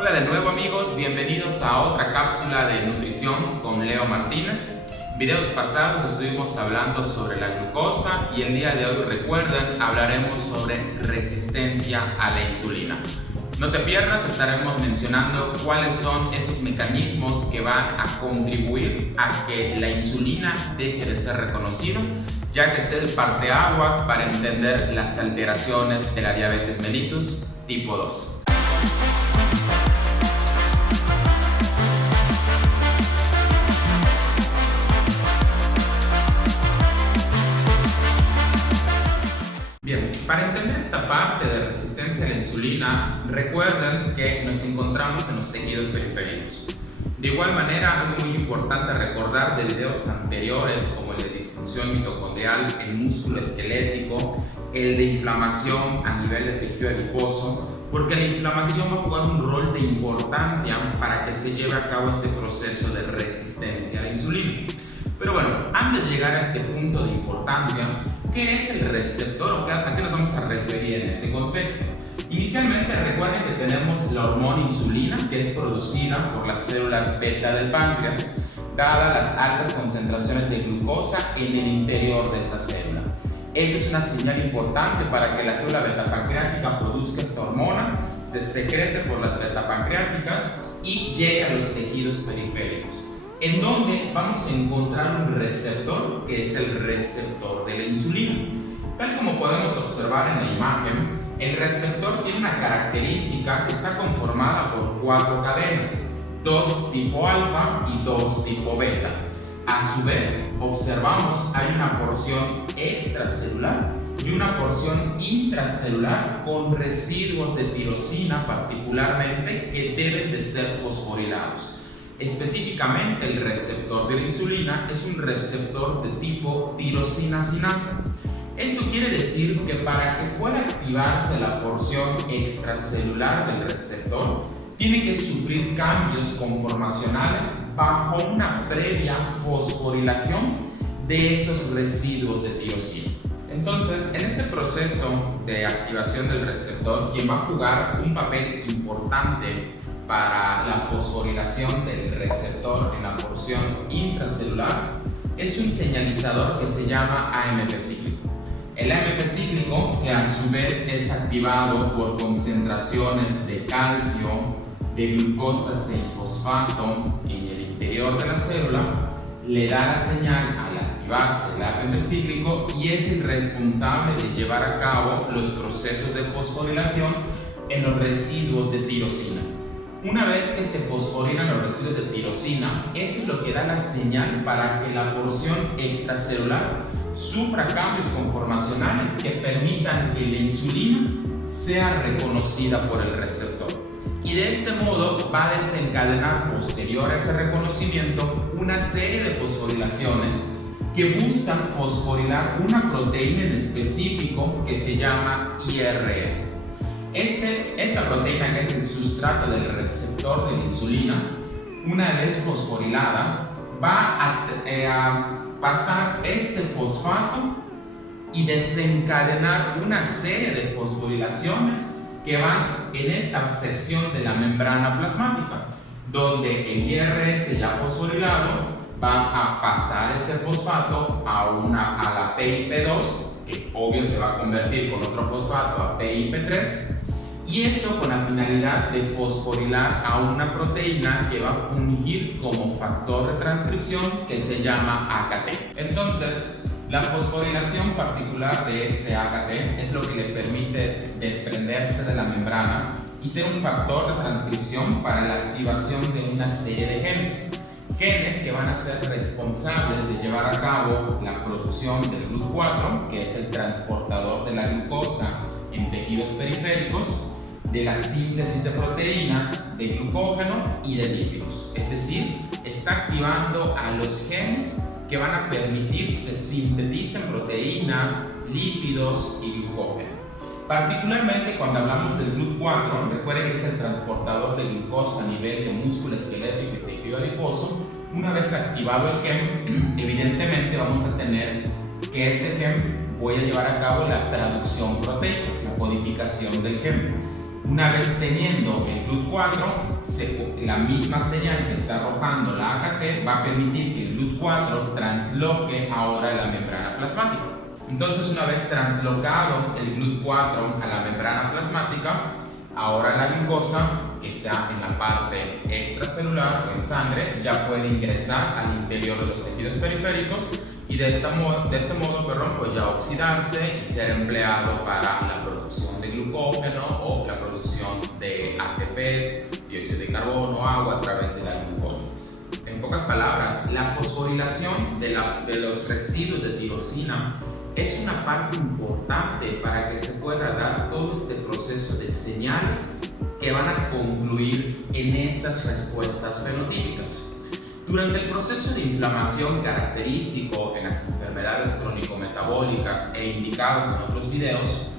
Hola de nuevo amigos, bienvenidos a otra cápsula de nutrición con Leo Martínez. Videos pasados estuvimos hablando sobre la glucosa y el día de hoy, recuerden, hablaremos sobre resistencia a la insulina. No te pierdas, estaremos mencionando cuáles son esos mecanismos que van a contribuir a que la insulina deje de ser reconocido, ya que es el parteaguas para entender las alteraciones de la diabetes mellitus tipo 2. Bien, para entender esta parte de resistencia a la insulina, recuerden que nos encontramos en los tejidos periféricos. De igual manera, es muy importante recordar de videos anteriores, como el de disfunción mitocondrial, el músculo esquelético, el de inflamación a nivel del tejido adiposo, porque la inflamación va a jugar un rol de importancia para que se lleve a cabo este proceso de resistencia a la insulina. Pero bueno, antes de llegar a este punto de importancia, ¿qué es el receptor o a qué nos vamos a referir en este contexto? Inicialmente recuerden que tenemos la hormona insulina, que es producida por las células beta del páncreas, dadas las altas concentraciones de glucosa en el interior de esta célula. Esa es una señal importante para que la célula beta pancreática produzca esta hormona, se secrete por las beta pancreáticas y llegue a los tejidos periféricos, en donde vamos a encontrar un receptor que es el receptor de la insulina. Tal como podemos observar en la imagen, el receptor tiene una característica que está conformada por 4 cadenas, 2 tipo alfa y 2 tipo beta. A su vez, observamos hay una porción extracelular y una porción intracelular con residuos de tirosina particularmente que deben de ser fosforilados. Específicamente, el receptor de la insulina es un receptor de tipo tirosina sinasa. Esto quiere decir que para que pueda activarse la porción extracelular del receptor, tiene que sufrir cambios conformacionales bajo una previa fosforilación de esos residuos de tirosina. Entonces, en este proceso de activación del receptor, quien va a jugar un papel importante para la fosforilación del receptor en la porción intracelular es un señalizador que se llama AMP cíclico. El AMP cíclico, que a su vez es activado por concentraciones de calcio, de glucosa 6-fosfato en el interior de la célula, le da la señal al activarse el AMP cíclico y es el responsable de llevar a cabo los procesos de fosforilación en los residuos de tirosina. Una vez que se fosforilan los residuos de tirosina, eso es lo que da la señal para que la porción extracelular sufra cambios conformacionales que permitan que la insulina sea reconocida por el receptor. Y de este modo va a desencadenar posterior a ese reconocimiento una serie de fosforilaciones que buscan fosforilar una proteína en específico que se llama IRS. Esta proteína, que es el sustrato del receptor de la insulina, una vez fosforilada, va a pasar ese fosfato y desencadenar una serie de fosforilaciones que van en esta sección de la membrana plasmática, donde el IRS ya fosforilado va a pasar ese fosfato a la PIP2, que es obvio se va a convertir con otro fosfato a PIP3, y eso con la finalidad de fosforilar a una proteína que va a fungir como factor de transcripción que se llama AKT. Entonces, la fosforilación particular de este AKT es lo que le permite desprenderse de la membrana y ser un factor de transcripción para la activación de una serie de genes. Genes que van a ser responsables de llevar a cabo la producción del GLUT4, que es el transportador de la glucosa en tejidos periféricos, de la síntesis de proteínas, de glucógeno y de lípidos. Es decir, está activando a los genes que van a permitir se sinteticen proteínas, lípidos y glucógeno. Particularmente cuando hablamos del GLUT4, recuerden que es el transportador de glucosa a nivel de músculo esquelético y tejido adiposo. Una vez activado el gen, evidentemente vamos a tener que ese gen voy a llevar a cabo la traducción proteica, la codificación del gen. Una vez teniendo el GLUT4, la misma señal que está arrojando la AKT va a permitir que el GLUT4 transloque ahora la membrana plasmática. Entonces, una vez translocado el GLUT4 a la membrana plasmática, ahora la glucosa que está en la parte extracelular o en sangre ya puede ingresar al interior de los tejidos periféricos y de este modo, pues ya oxidarse y ser empleado para la producción de glucógeno o la producción de ATPs, dióxido de carbono, agua a través de la glucólisis. En pocas palabras, la fosforilación de los residuos de tirosina es una parte importante para que se pueda dar todo este proceso de señales que van a concluir en estas respuestas fenotípicas. Durante el proceso de inflamación característico en las enfermedades crónico-metabólicas e indicados en otros videos,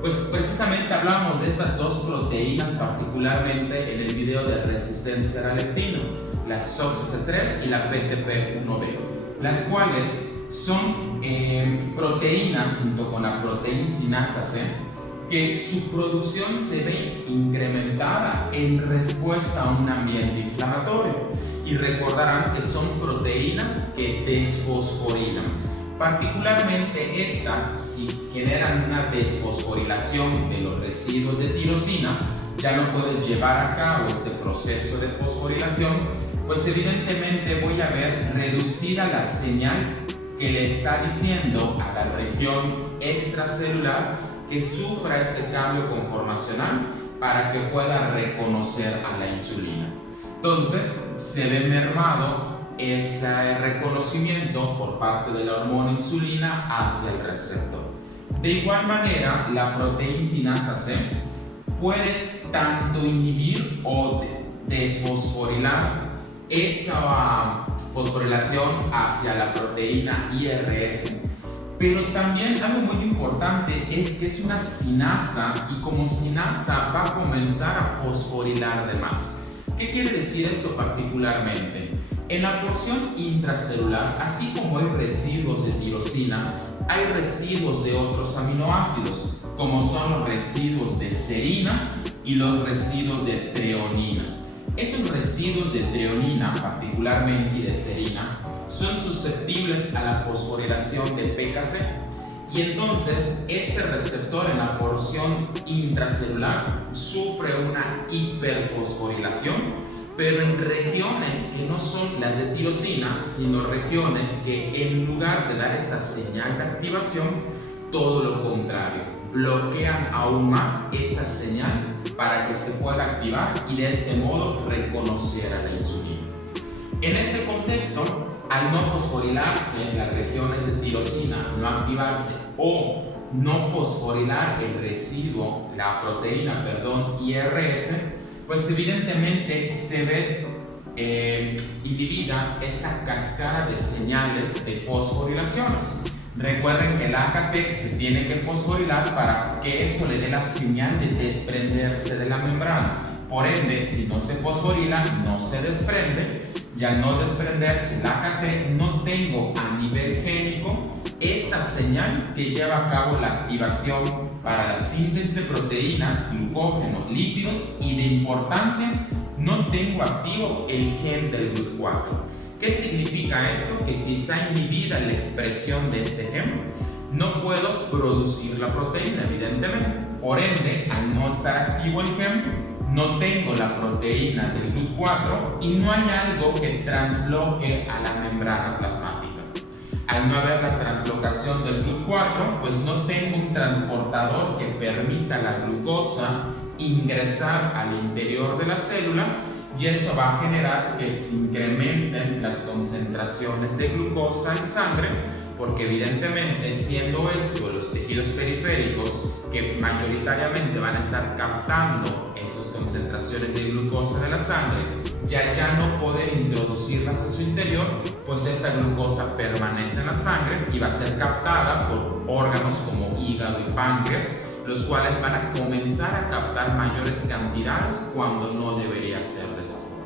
pues precisamente hablamos de estas dos proteínas, particularmente en el video de resistencia a la leptina, la SOX-C3 y la PTP1B, las cuales son proteínas junto con la proteína sinasa C, que su producción se ve incrementada en respuesta a un ambiente inflamatorio. Y recordarán que son proteínas que desfosforilan. Particularmente estas, si generan una desfosforilación de los residuos de tirosina, ya no pueden llevar a cabo este proceso de fosforilación, pues evidentemente voy a ver reducida la señal que le está diciendo a la región extracelular que sufra ese cambio conformacional para que pueda reconocer a la insulina. Entonces se ve mermado ese reconocimiento por parte de la hormona insulina hacia el receptor. De igual manera, la proteína sinasa C puede tanto inhibir o desfosforilar esa fosforilación hacia la proteína IRS, pero también algo muy importante es que es una sinasa y como sinasa va a comenzar a fosforilar de más. ¿Qué quiere decir esto particularmente? En la porción intracelular, así como hay residuos de tirosina, hay residuos de otros aminoácidos, como son los residuos de serina y los residuos de treonina. Esos residuos de treonina, particularmente y de serina, son susceptibles a la fosforilación de PKC y entonces este receptor en la porción intracelular sufre una hiperfosforilación, pero en regiones que no son las de tirosina, sino regiones que en lugar de dar esa señal de activación, todo lo contrario, bloquean aún más esa señal para que se pueda activar y de este modo reconocer a la insulina. En este contexto, al no fosforilarse las regiones de tirosina, no activarse o no fosforilar el residuo, la proteína, IRS, pues evidentemente se ve inhibida esa cascada de señales de fosforilaciones. Recuerden que el AKT se tiene que fosforilar para que eso le dé la señal de desprenderse de la membrana. Por ende, si no se fosforila, no se desprende. Y al no desprenderse el AKT, no tengo a nivel génico esa señal que lleva a cabo la activación para la síntesis de proteínas, glucógeno, lípidos y de importancia, no tengo activo el gen del GLUT4. ¿Qué significa esto? Que si está inhibida la expresión de este gen, no puedo producir la proteína, evidentemente. Por ende, al no estar activo el gen, no tengo la proteína del GLUT4 y no hay algo que transloque a la membrana plasmática. Al no haber la translocación del GLUT4, pues no tengo un transportador que permita a la glucosa ingresar al interior de la célula y eso va a generar que se incrementen las concentraciones de glucosa en sangre, porque evidentemente siendo esto los tejidos periféricos que mayoritariamente van a estar captando esas concentraciones de glucosa de la sangre, ya no poder introducirlas a su interior, pues esta glucosa permanece en la sangre y va a ser captada por órganos como hígado y páncreas, los cuales van a comenzar a captar mayores cantidades cuando no debería ser de esa forma.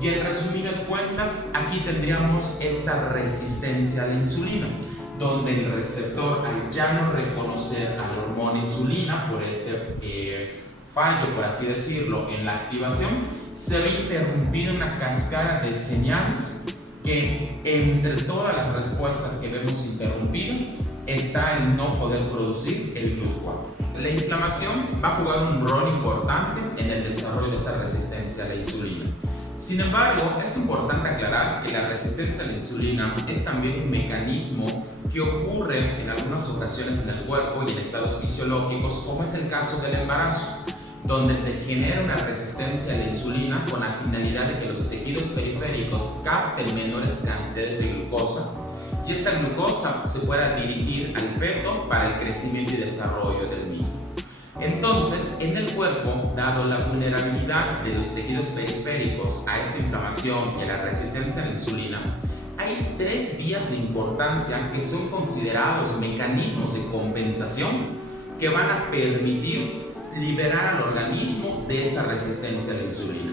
Y en resumidas cuentas, aquí tendríamos esta resistencia a la insulina, donde el receptor, al ya no reconocer a la hormona insulina por este fallo, por así decirlo, en la activación, se ve interrumpida una cascada de señales que entre todas las respuestas que vemos interrumpidas está el no poder producir el GLUT4. La inflamación va a jugar un rol importante en el desarrollo de esta resistencia a la insulina. Sin embargo, es importante aclarar que la resistencia a la insulina es también un mecanismo que ocurre en algunas ocasiones en el cuerpo y en estados fisiológicos, como es el caso del embarazo, donde se genera una resistencia a la insulina con la finalidad de que los tejidos periféricos capten menores cantidades de glucosa y esta glucosa se pueda dirigir al feto para el crecimiento y desarrollo del mismo. Entonces, en el cuerpo, dado la vulnerabilidad de los tejidos periféricos a esta inflamación y a la resistencia a la insulina, hay tres vías de importancia que son considerados mecanismos de compensación que van a permitir liberar al organismo de esa resistencia a la insulina.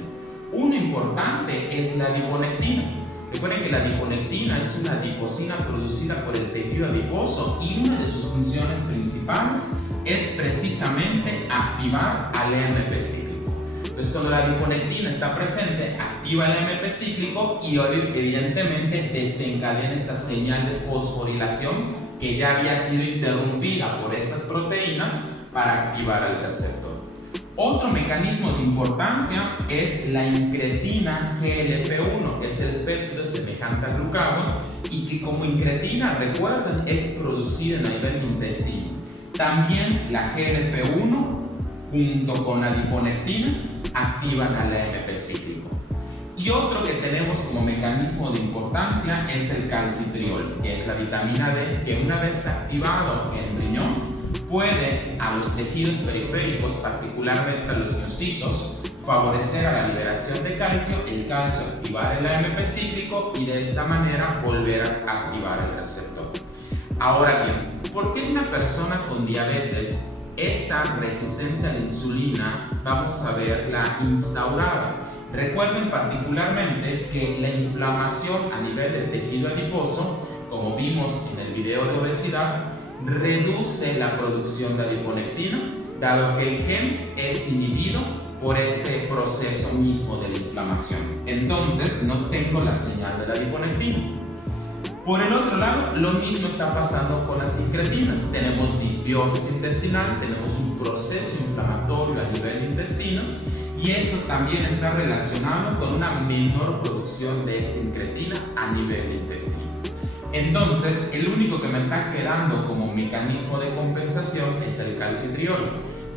Uno importante es la adiponectina. Recuerden que la adiponectina es una adiposina producida por el tejido adiposo y una de sus funciones principales es precisamente activar al AMP cíclico. Entonces, cuando la adiponectina está presente, activa el AMP cíclico y evidentemente desencadena esta señal de fosforilación que ya había sido interrumpida por estas proteínas para activar al receptor. Otro mecanismo de importancia es la incretina GLP-1, que es el péptido semejante a glucagón y que como incretina, recuerden, es producida a nivel intestino. También la GLP-1 junto con adiponectina activan al AMP cíclico. Y otro que tenemos como mecanismo de importancia es el calcitriol, que es la vitamina D, que una vez activado en el riñón puede a los tejidos periféricos, particularmente a los miocitos, favorecer a la liberación de calcio, el calcio activar el AMP cíclico y de esta manera volver a activar el receptor. Ahora bien, ¿por qué una persona con diabetes esta resistencia a la insulina vamos a verla instaurada? Recuerden particularmente que la inflamación a nivel del tejido adiposo, como vimos en el video de obesidad, reduce la producción de adiponectina, dado que el gen es inhibido por ese proceso mismo de la inflamación. Entonces no tengo la señal de la adiponectina. Por el otro lado, lo mismo está pasando con las incretinas. Tenemos disbiosis intestinal, tenemos un proceso inflamatorio a nivel de intestino y eso también está relacionado con una menor producción de esta incretina a nivel de intestino. Entonces, el único que me está quedando como mecanismo de compensación es el calcitriol,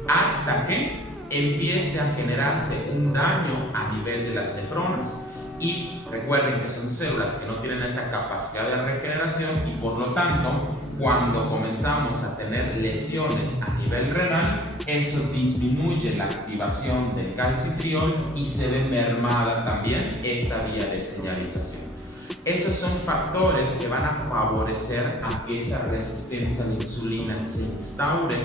hasta que empiece a generarse un daño a nivel de las nefronas. Y recuerden que son células que no tienen esa capacidad de regeneración y por lo tanto, cuando comenzamos a tener lesiones a nivel renal, eso disminuye la activación del calcitriol y se ve mermada también esta vía de señalización. Esos son factores que van a favorecer a que esa resistencia a la insulina se instaure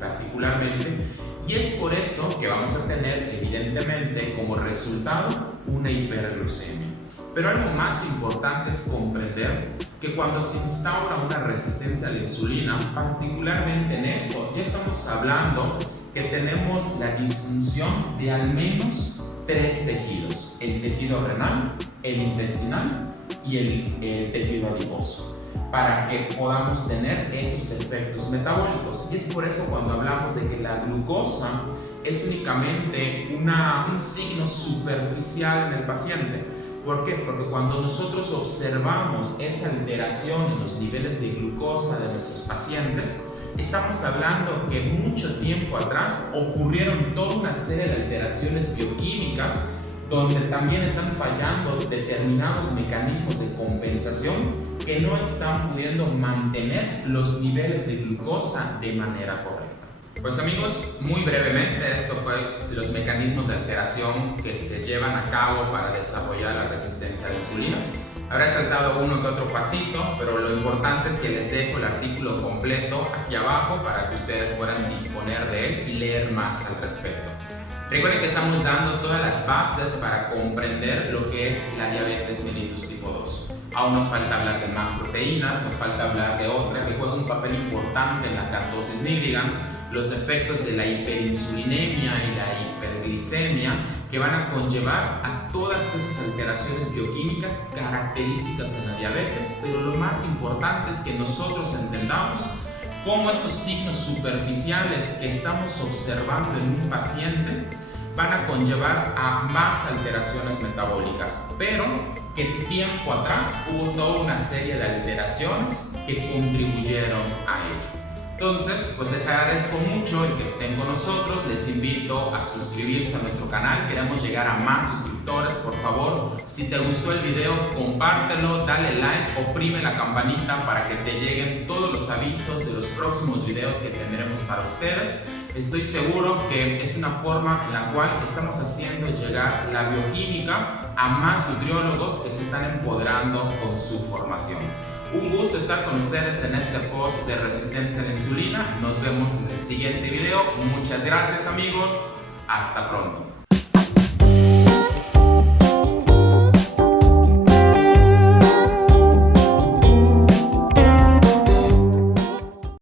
particularmente y es por eso que vamos a tener evidentemente como resultado una hiperglucemia. Pero algo más importante es comprender que cuando se instaura una resistencia a la insulina, particularmente en esto, ya estamos hablando que tenemos la disfunción de al menos tres tejidos: el tejido renal, el intestinal y el tejido adiposo, para que podamos tener esos efectos metabólicos. Y es por eso cuando hablamos de que la glucosa es únicamente un signo superficial en el paciente. ¿Por qué? Porque cuando nosotros observamos esa alteración en los niveles de glucosa de nuestros pacientes, estamos hablando que mucho tiempo atrás ocurrieron toda una serie de alteraciones bioquímicas donde también están fallando determinados mecanismos de compensación que no están pudiendo mantener los niveles de glucosa de manera correcta. Pues amigos, muy brevemente esto fue los mecanismos de alteración que se llevan a cabo para desarrollar la resistencia a la insulina. Habré saltado uno que otro pasito, pero lo importante es que les dejo el artículo completo aquí abajo para que ustedes puedan disponer de él y leer más al respecto. Recuerden que estamos dando todas las bases para comprender lo que es la diabetes mellitus tipo 2. Aún nos falta hablar de más proteínas, nos falta hablar de otra que juega un papel importante en la catosis nigricans, los efectos de la hiperinsulinemia y la hiperglicemia que van a conllevar a todas esas alteraciones bioquímicas características en la diabetes, pero lo más importante es que nosotros entendamos cómo estos signos superficiales que estamos observando en un paciente van a conllevar a más alteraciones metabólicas, pero que tiempo atrás hubo toda una serie de alteraciones que contribuyeron a ello. Entonces, pues les agradezco mucho el que estén con nosotros, les invito a suscribirse a nuestro canal, queremos llegar a más suscriptores, por favor, si te gustó el video, compártelo, dale like, oprime la campanita para que te lleguen todos los avisos de los próximos videos que tendremos para ustedes. Estoy seguro que es una forma en la cual estamos haciendo llegar la bioquímica a más nutriólogos que se están empoderando con su formación. Un gusto estar con ustedes en este post de resistencia a la insulina. Nos vemos en el siguiente video. Muchas gracias amigos. Hasta pronto.